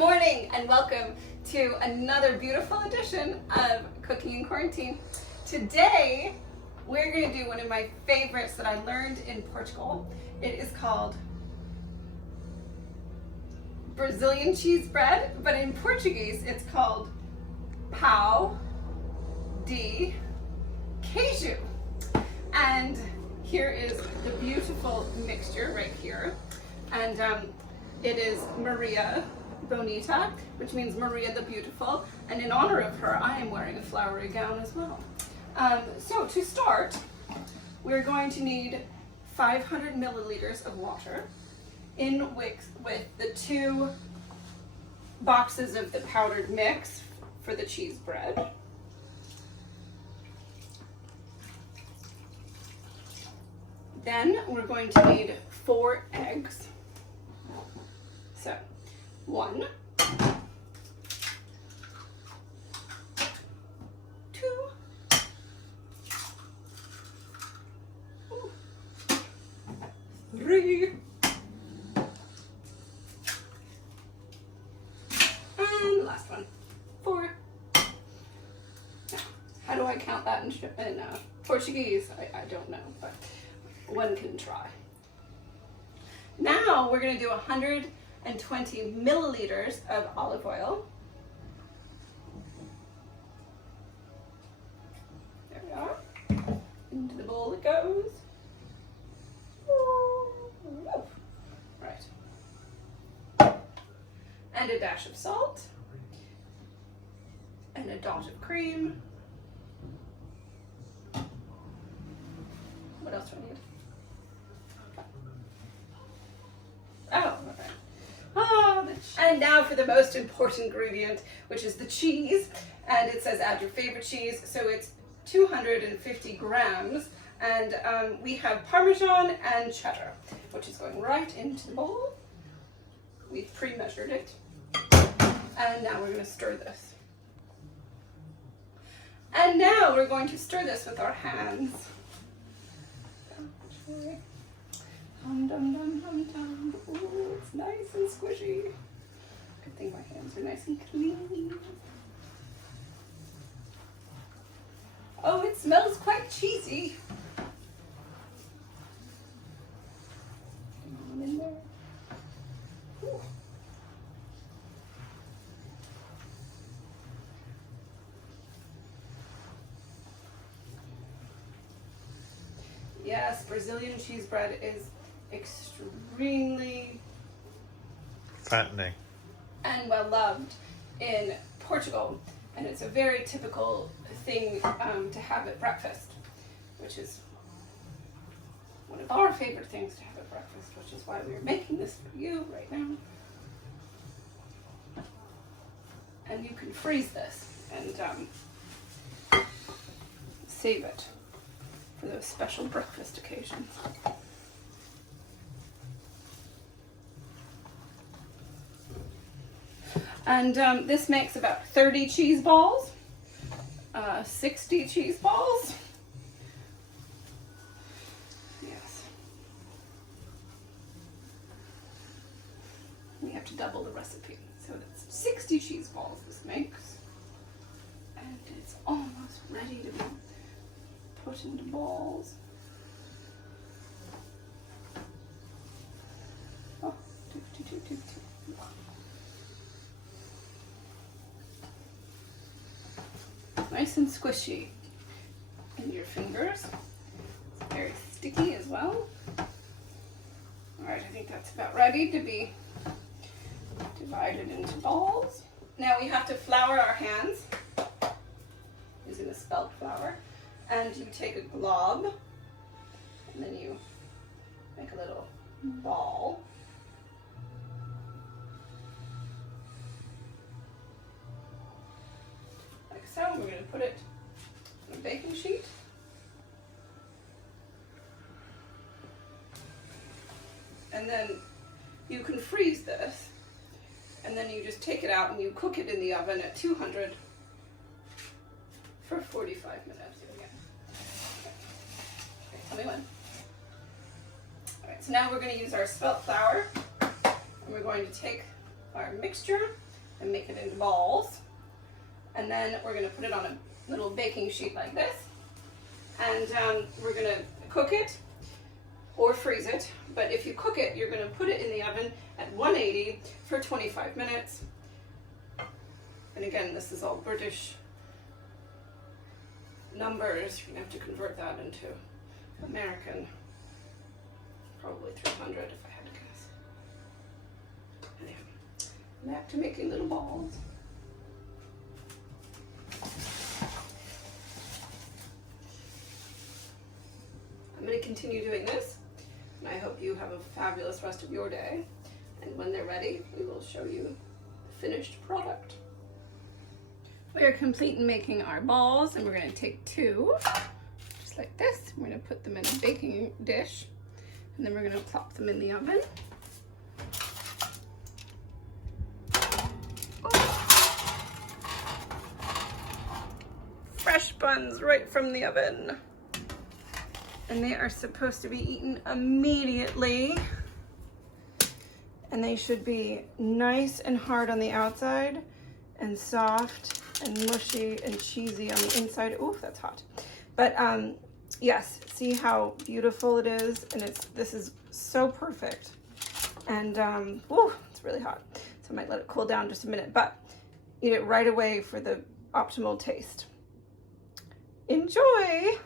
morning and welcome to another beautiful edition of Cooking in Quarantine. Today we're going to do one of my favorites that I learned in Portugal. It is called Brazilian cheese bread, but in Portuguese it's called pão de queijo. And here is the beautiful mixture right here. And it is Maria Bonita, which means Maria the Beautiful. And in honor of her, I am wearing a flowery gown as well. So to start, we're going to need 500 milliliters of water in with the 2 boxes of the powdered mix for the cheese bread. Then we're going to need 4 eggs. So 1, 2, 3, and the last one, 4. Now, how do I count that in Portuguese? I don't know, but one can try. Now we're going to do 120 milliliters of olive oil. There we are. Into the bowl it goes. Ooh. Right. And a dash of salt. And a dot of cream. What else do I need? Oh, okay. And now for the most important ingredient, which is the cheese. And it says add your favorite cheese, so it's 250 grams. And we have Parmesan and cheddar, which is going right into the bowl. We've pre-measured it. And now we're going to stir this. And now we're going to stir this with our hands. Dum dum dum dum dum. Ooh, it's nice and squishy. Good thing my hands are nice and clean. Oh, it smells quite cheesy. Get in there. Ooh. Yes, Brazilian cheese bread is extremely fattening and well loved in Portugal, and it's a very typical thing to have at breakfast, which is one of our favorite things to have at breakfast, which is why we're making this for you right now. And you can freeze this and save it for those special breakfast occasions. And this makes about 30 cheese balls, 60 cheese balls. Yes. We have to double the recipe. So that's 60 cheese balls this makes. And it's almost ready to be put into balls. Oh, two. Nice and squishy in your fingers. It's very sticky as well. All right, I think that's about ready to be divided into balls. Now we have to flour our hands using a spelt flour. And you take a glob, and then you make a little ball. Like so. We're going to put it on a baking sheet. And then you can freeze this, and then you just take it out and you cook it in the oven at 200 for 45 minutes. Tell me when. All right, so now we're going to use our spelt flour, and we're going to take our mixture and make it into balls. And then we're gonna put it on a little baking sheet like this. And we're gonna cook it or freeze it. But if you cook it, you're gonna put it in the oven at 180 for 25 minutes. And again, this is all British numbers. You're gonna have to convert that into American. Probably 300 if I had to guess. Anyway, back to making little balls. I'm going to continue doing this, and I hope you have a fabulous rest of your day. And when they're ready, we will show you the finished product. We are complete in making our balls, and we're going to take two, just like this. We're going to put them in a baking dish, and then we're going to plop them in the oven. Fresh buns right from the oven. And they are supposed to be eaten immediately. And they should be nice and hard on the outside and soft and mushy and cheesy on the inside. Ooh, that's hot. But yes, see how beautiful it is? And this is so perfect. And ooh, it's really hot. So I might let it cool down just a minute, but eat it right away for the optimal taste. Enjoy!